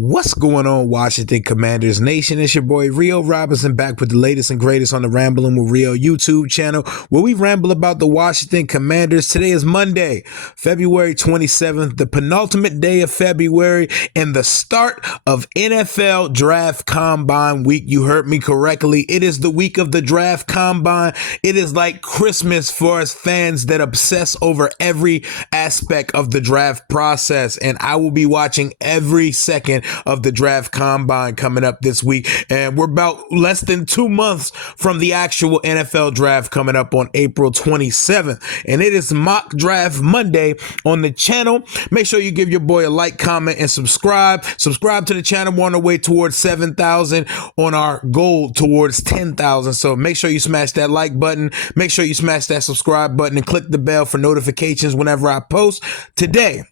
What's going on, Washington Commanders Nation? It's your boy Rio Robinson back with the latest and greatest on the Rambling with Rio YouTube channel, where we ramble about the Washington Commanders. Today is Monday, February 27th, the penultimate day of February and the start of NFL Draft Combine week. You heard me correctly. It is the week of the Draft Combine. It is like Christmas for us fans that obsess over every aspect of the draft process, and I will be watching every second of the Draft Combine coming up this week. And we're about less than 2 months from the actual NFL draft coming up on April 27th. And it is Mock Draft Monday on the channel. Make sure you give your boy a like, comment, and subscribe. Subscribe to the channel. We're on our way towards 7,000 on our goal towards 10,000. So make sure you smash that like button. Make sure you smash that subscribe button and click the bell for notifications whenever I post. Today,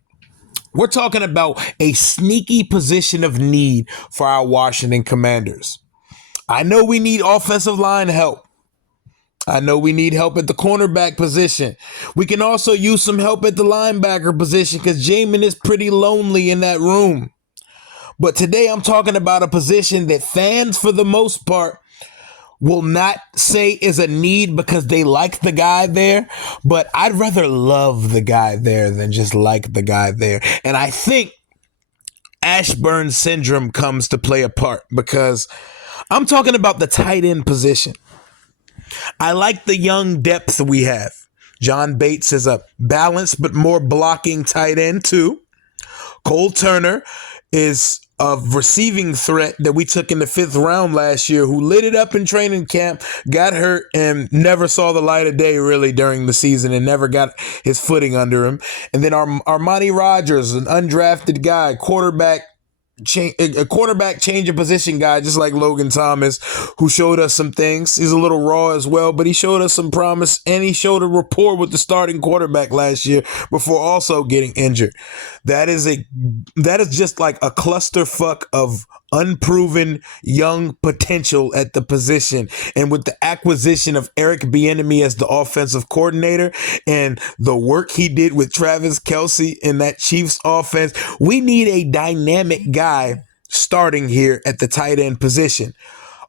we're talking about a sneaky position of need for our Washington Commanders. I know we need offensive line help. I know we need help at the cornerback position. We can also use some help at the linebacker position because Jamin is pretty lonely in that room. But today I'm talking about a position that fans, for the most part, will not say is a need because they like the guy there, but I'd rather love the guy there than just like the guy there. And I think Ashburn syndrome comes to play a part because I'm talking about the tight end position. I like the young depth we have. John Bates is a balanced but more blocking tight end too. Cole Turner is a receiving threat that we took in the 5th round last year, who lit it up in training camp, got hurt, and never saw the light of day really during the season and never got his footing under him. And then Armani Rogers, an undrafted guy, quarterback change of position guy, just like Logan Thomas, who showed us some things. He's a little raw as well, but he showed us some promise, and he showed a rapport with the starting quarterback last year before also getting injured. That is just like a clusterfuck of unproven young potential at the position. And with the acquisition of Eric Bieniemy as the offensive coordinator and the work he did with Travis Kelce in that Chiefs offense, we need a dynamic guy starting here at the tight end position.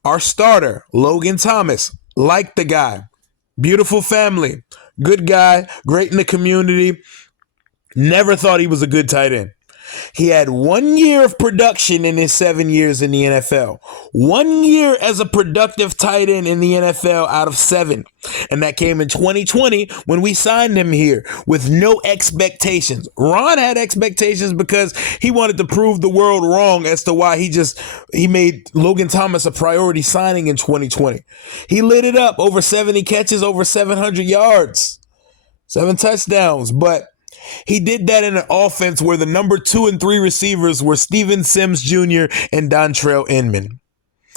Our starter, Logan Thomas, like the guy, beautiful family, good guy, great in the community. Never thought he was a good tight end. He had 1 year of production in his 7 years in the NFL. 1 year as a productive tight end in the NFL out of 7. And that came in 2020 when we signed him here with no expectations. Ron had expectations because he wanted to prove the world wrong as to why he made Logan Thomas a priority signing in 2020. He lit it up, over 70 catches, over 700 yards, 7 touchdowns, but he did that in an offense where the number 2 and 3 receivers were Steven Sims Jr. and Dontrell Inman.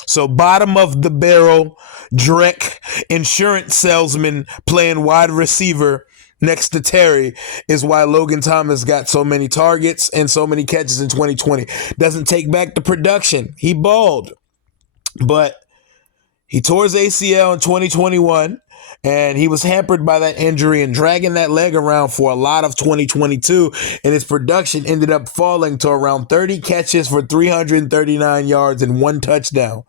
So bottom of the barrel, Drek, insurance salesman playing wide receiver next to Terry is why Logan Thomas got so many targets and so many catches in 2020. Doesn't take back the production. He balled, but he tore his ACL in 2021. And he was hampered by that injury and dragging that leg around for a lot of 2022. And his production ended up falling to around 30 catches for 339 yards and 1 touchdown.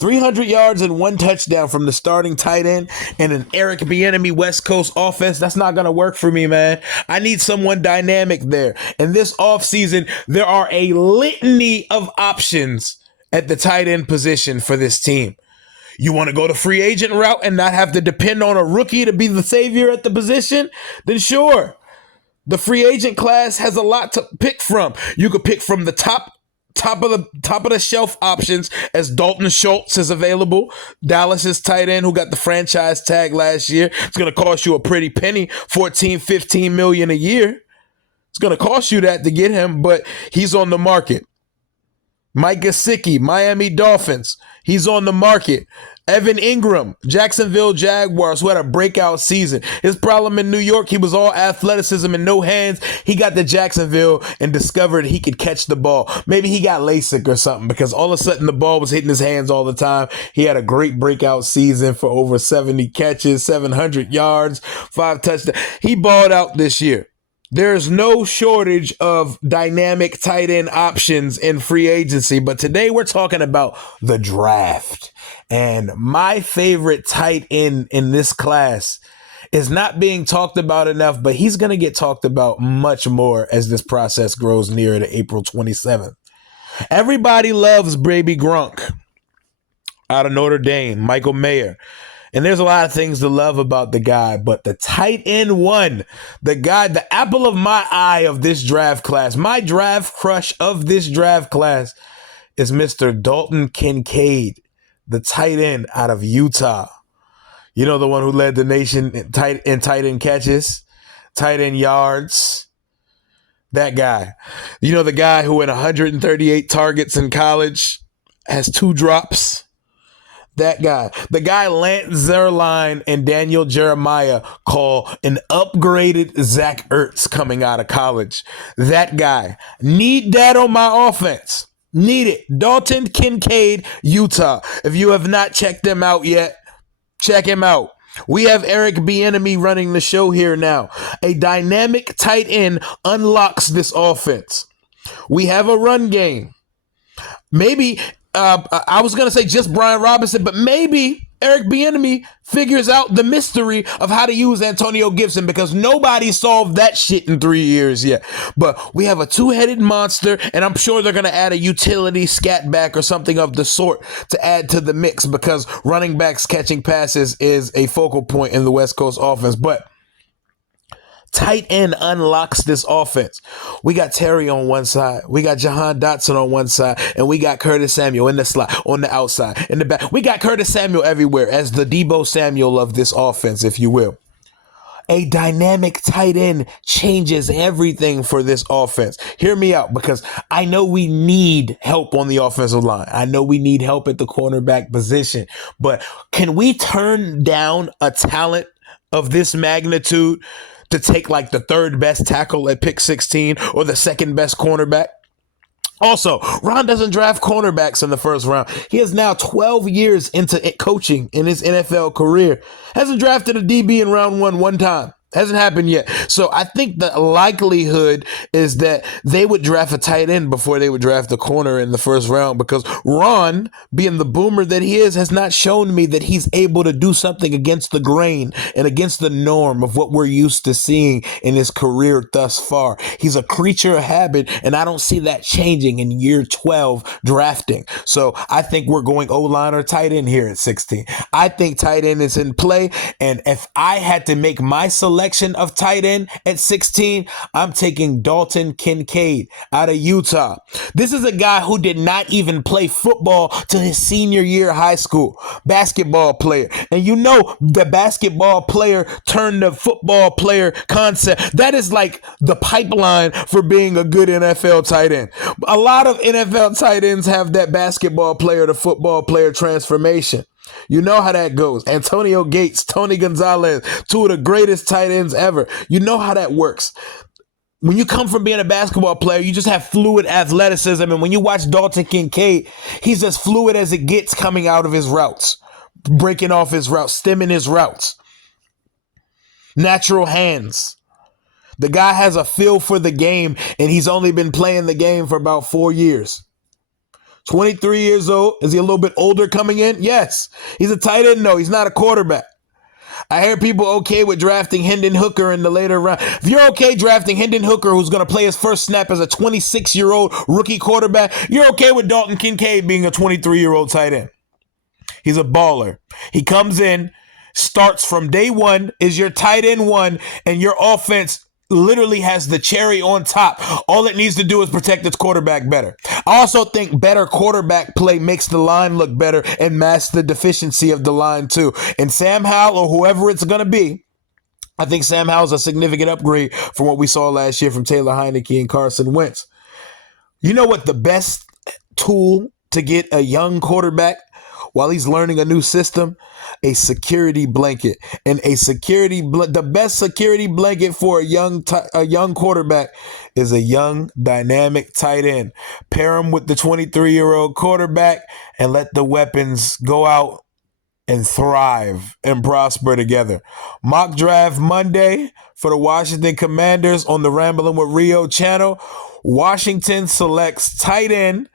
300 yards and 1 touchdown from the starting tight end in an Eric Bieniemy West Coast offense. That's not going to work for me, man. I need someone dynamic there. And this offseason, there are a litany of options at the tight end position for this team. You want to go the free agent route and not have to depend on a rookie to be the savior at the position? Then sure. The free agent class has a lot to pick from. You could pick from the top of the shelf options, as Dalton Schultz is available. Dallas's tight end who got the franchise tag last year. It's going to cost you a pretty penny, 14, 15 million a year. It's going to cost you that to get him, but he's on the market. Mike Gesicki, Miami Dolphins, he's on the market. Evan Ingram, Jacksonville Jaguars, who had a breakout season. His problem in New York, he was all athleticism and no hands. He got to Jacksonville and discovered he could catch the ball. Maybe he got LASIK or something because all of a sudden the ball was hitting his hands all the time. He had a great breakout season for over 70 catches, 700 yards, 5 touchdowns. He balled out this year. There's no shortage of dynamic tight end options in free agency, but today we're talking about the draft. And my favorite tight end in this class is not being talked about enough, but he's going to get talked about much more as this process grows nearer to April 27th. Everybody loves Baby Gronk out of Notre Dame, Michael Mayer. And there's a lot of things to love about the guy, but the tight end one, the guy, the apple of my eye of this draft class, my draft crush of this draft class is Mr. Dalton Kincaid, the tight end out of Utah. You know, the one who led the nation in tight end catches, tight end yards. That guy. You know, the guy who had 138 targets in college has 2 drops. That guy. The guy Lance Zierlein and Daniel Jeremiah call an upgraded Zach Ertz coming out of college. That guy. Need that on my offense. Need it. Dalton Kincaid, Utah. If you have not checked them out yet, check him out. We have Eric Bieniemy running the show here now. A dynamic tight end unlocks this offense. We have a run game. Maybe I was going to say just Brian Robinson, but maybe Eric Bieniemy figures out the mystery of how to use Antonio Gibson, because nobody solved that shit in 3 years yet. But we have a 2-headed monster, and I'm sure they're going to add a utility scat back or something of the sort to add to the mix, because running backs catching passes is a focal point in the West Coast offense. But tight end unlocks this offense. We got Terry on one side. We got Jahan Dotson on one side. And we got Curtis Samuel in the slot, on the outside, in the back. We got Curtis Samuel everywhere as the Deebo Samuel of this offense, if you will. A dynamic tight end changes everything for this offense. Hear me out, because I know we need help on the offensive line. I know we need help at the cornerback position. But can we turn down a talent of this magnitude to take like the 3rd best tackle at pick 16 or the 2nd best cornerback? Also, Ron doesn't draft cornerbacks in the 1st round. He is now 12 years into coaching in his NFL career. Hasn't drafted a DB in round 1 one time. Hasn't happened yet. So I think the likelihood is that they would draft a tight end before they would draft a corner in the 1st round, because Ron, being the boomer that he is, has not shown me that he's able to do something against the grain and against the norm of what we're used to seeing in his career thus far. He's a creature of habit, and I don't see that changing in year 12 drafting. So I think we're going O-line or tight end here at 16. I think tight end is in play, and if I had to make my selection of tight end at 16, I'm taking Dalton Kincaid out of Utah. This is a guy who did not even play football till his senior year of high school. Basketball player. And you know, the basketball player turned the football player concept. That is like the pipeline for being a good NFL tight end. A lot of NFL tight ends have that basketball player to football player transformation. You know how that goes. Antonio Gates, Tony Gonzalez, 2 of the greatest tight ends ever. You know how that works. When you come from being a basketball player, you just have fluid athleticism. And when you watch Dalton Kincaid, he's as fluid as it gets coming out of his routes, breaking off his routes, stemming his routes. Natural hands. The guy has a feel for the game, and he's only been playing the game for about 4 years. 23 years old. Is he a little bit older coming in? Yes. He's a tight end? No, he's not a quarterback. I hear people okay with drafting Hendon Hooker in the later round. If you're okay drafting Hendon Hooker, who's going to play his first snap as a 26-year-old rookie quarterback, you're okay with Dalton Kincaid being a 23-year-old tight end. He's a baller. He comes in, starts from day one, is your tight end 1, and your offense literally has the cherry on top. All it needs to do is protect its quarterback better. I also think better quarterback play makes the line look better and masks the deficiency of the line too. And Sam Howell, or whoever it's going to be, I think Sam Howell's a significant upgrade from what we saw last year from Taylor Heineke and Carson Wentz. You know what the best tool to get a young quarterback while he's learning a new system? A security blanket. And the best security blanket for a young quarterback is a young dynamic tight end. Pair him with the 23-year-old quarterback and let the weapons go out and thrive and prosper together. Mock Draft Monday for the Washington Commanders on the Rambling with Rio channel. Washington selects tight end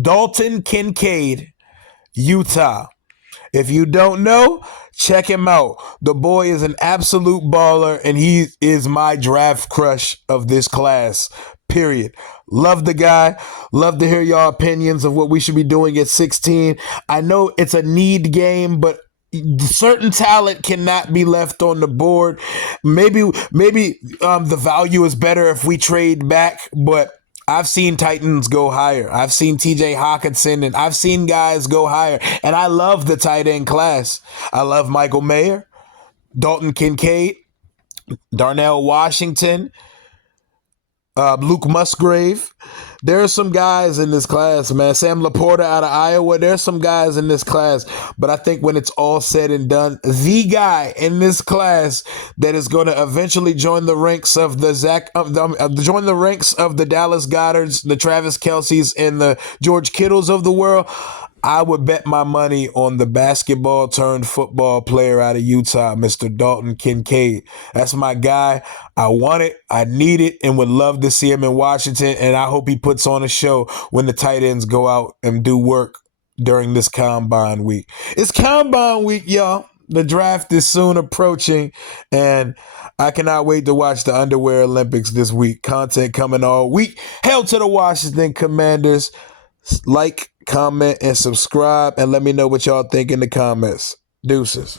Dalton Kincaid, Utah. If you don't know, check him out. The boy is an absolute baller, and he is my draft crush of this class, period. Love the guy. Love to hear y'all opinions of what we should be doing at 16. I know it's a need game, but certain talent cannot be left on the board. Maybe the value is better if we trade back, but I've seen Titans go higher. I've seen TJ Hawkinson, and I've seen guys go higher. And I love the tight end class. I love Michael Mayer, Dalton Kincaid, Darnell Washington, Luke Musgrave. There are some guys in this class, man. Sam Laporta out of Iowa. There's some guys in this class, but I think when it's all said and done, the guy in this class that is going to eventually join the ranks of the Dallas Goddards, the Travis Kelce's, and the George Kittles of the world, I would bet my money on the basketball turned football player out of Utah, Mr. Dalton Kincaid. That's my guy. I want it. I need it, and would love to see him in Washington. And I hope he puts on a show when the tight ends go out and do work during this combine week. It's combine week, y'all. The draft is soon approaching, and I cannot wait to watch the Underwear Olympics this week. Content coming all week. Hail to the Washington Commanders. Like, comment, and subscribe, and let me know what y'all think in the comments. Deuces.